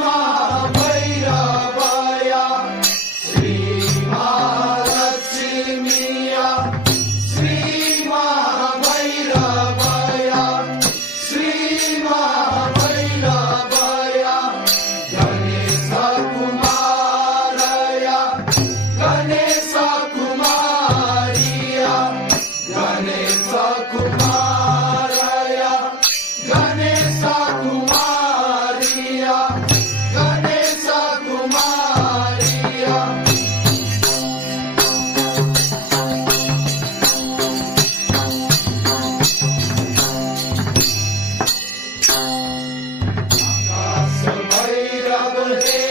महाभैरवया श्री महालक्ष्मीया श्री महाभैरवया श्री महाभैरवया गणेश कुमारया गणेश कुमारिया गणेश कुमारया गणेश कुमारिया गणेश कुमारिया आकाश भैरव हे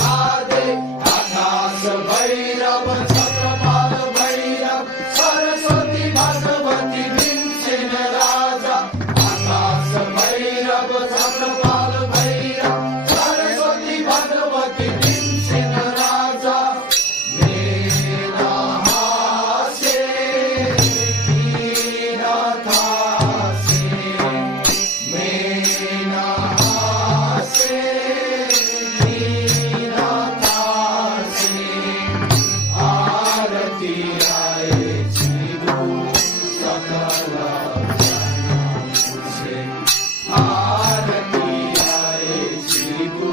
हादे आकाश भैरव छत्रपाल भैरव सरस्वती भगवती भीमसेन राजा आकाश भैरव छत्रपाल भैरव सरस्वती भगवती भीमसेन राजा मेरा हासे तीरथासे मेरा हासे तीरथासे आरती आए जीवो सकल जन से आरती आए जीवो